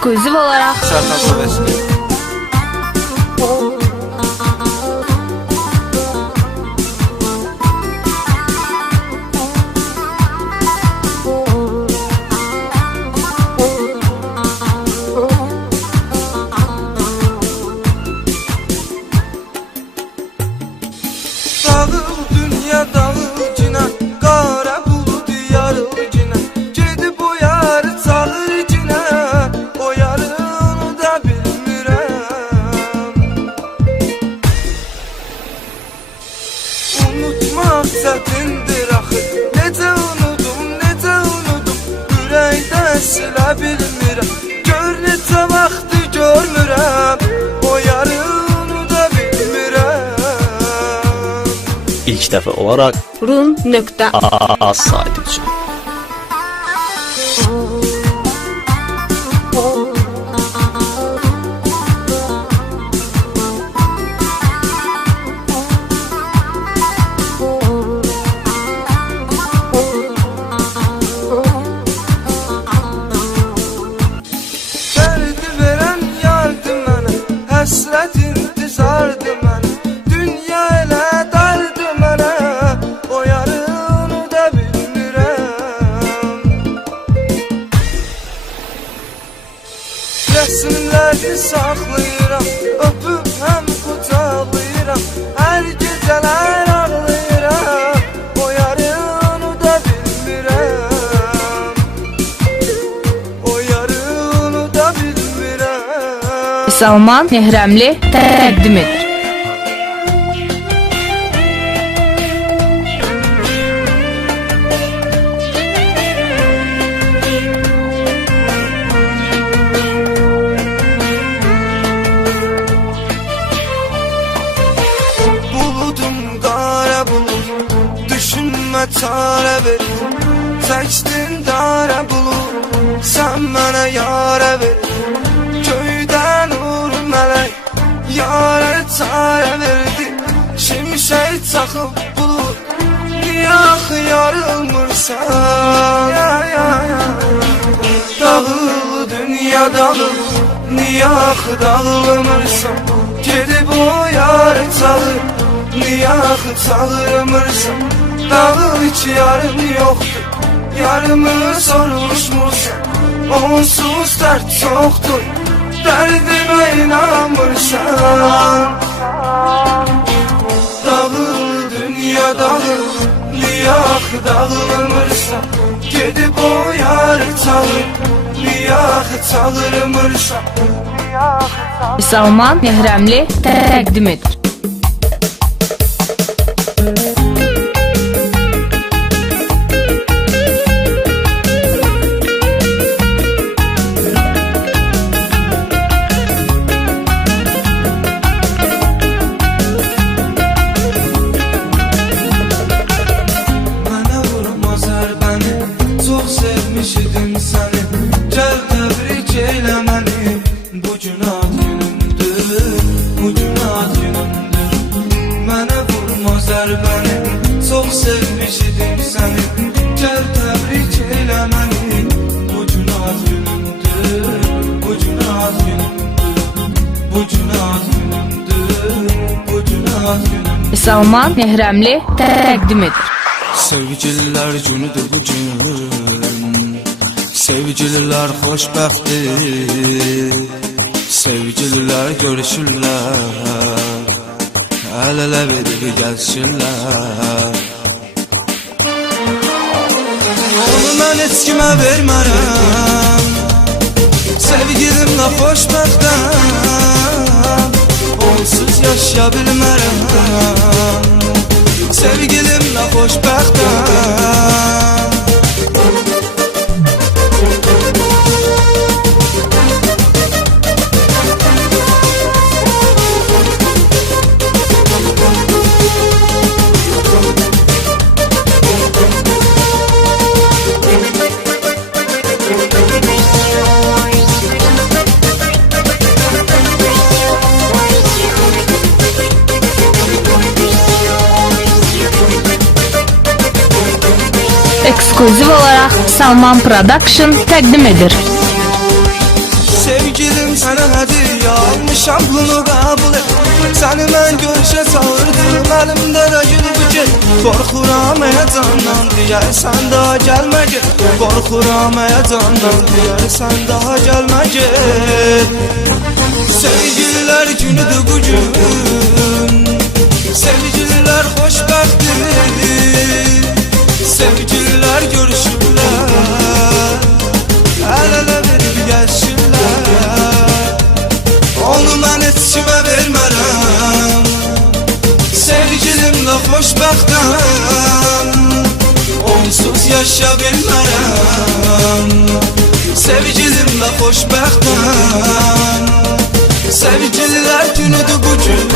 Ekskluziv olarak Serkan Sobeski. Dağıl dünya dağıl cina, qara bulud yarıl cina, gedib o yarı çağır cina, o yarını da bilmirəm. Unutmaq çətindir axı, necə unudum, ürəkdə silə bilmirəm. Gör necə vaxtı görmürəm, o yarını da bilmirəm. İlk dəfə olaraq run.az saiti üçün. Dərdi verən yardı mənə, həsrət intizardı mənə, dünya elə dardı mənə, o yarını da bilmirəm. Rəsmləri saxlayıram, öpüb həm qucaqlayıram, hər gecələr ağlayıram, o yarını da bilmirəm. O yarını da bilmirəm. Salman Mehremli təqdim edir. Buludum qara bulud, düşünmə çarə ver. Çəkdin dara bulud, sən mənə yarə ver. Göydən nur mələk, yarə çarə verdi. Şimşək çaxıb bulud, niyə axı yarılmırsan? Dağıl dünya dağıl, niyə axı dağılmırsan? Gedib o yarı çağır, niyə axı çağırmırsan? Dağıl hiç yarım yoxdur, yarımı soruşmursan. Onsuz dərd çoxdur, dərdimə inanmırsan. Dağıl dünya dağıl, niyə axı dağılmırsan? Gedib o yarı çağır, niyə axı çağırmırsan? Salman Mehremli təqdim edir. Mənə vurmaz hər bəni, çox sevmiş idim səni. Gəl təbrik eylə məni, bu gün ad günümdür, bu gün ad günümdür. Mənə vurmaz hər bəni, çox sevmiş idim səni. Gəl təbrik eylə məni, bu gün ad günümdür, bu gün ad günümdür, bu gün ad günümdür, bu gün ad günümdür. Salman Mehremli təqdim edir. Sevgililer günüdür bugün, sevgililer xoşbəxtdir, sevgililer görüşürlər, əl-ələ verib gəlsinlər. Onu mən heç kimə vermərəm, sevgilimlə xoşbəxtəm, onsuz yaşaya bilmərəm. Sevgilimlə xoşbəxtəm. Ekskluziv olarak Salman Production təqdim edir. Sana hediye almışam bunu kabul et. Seni ben görüşe çağırdım elimde de gül buket. Korkuram heyecandan diye sen daha gelme git. Korkuram heyecandan diye sen daha gelme git. Sevgililer günüdür bugün, sevgililer xoşbəxtdir. Sevgililer görüşüblər, el-ele verib gəzişirlər. Onu mən heç kimə vermərəm, sevgilimlə xoşbəxtəm. Onsuz yaşa bilmərəm, sevgilimlə xoşbəxtəm. Sevgililer günüdür bugün,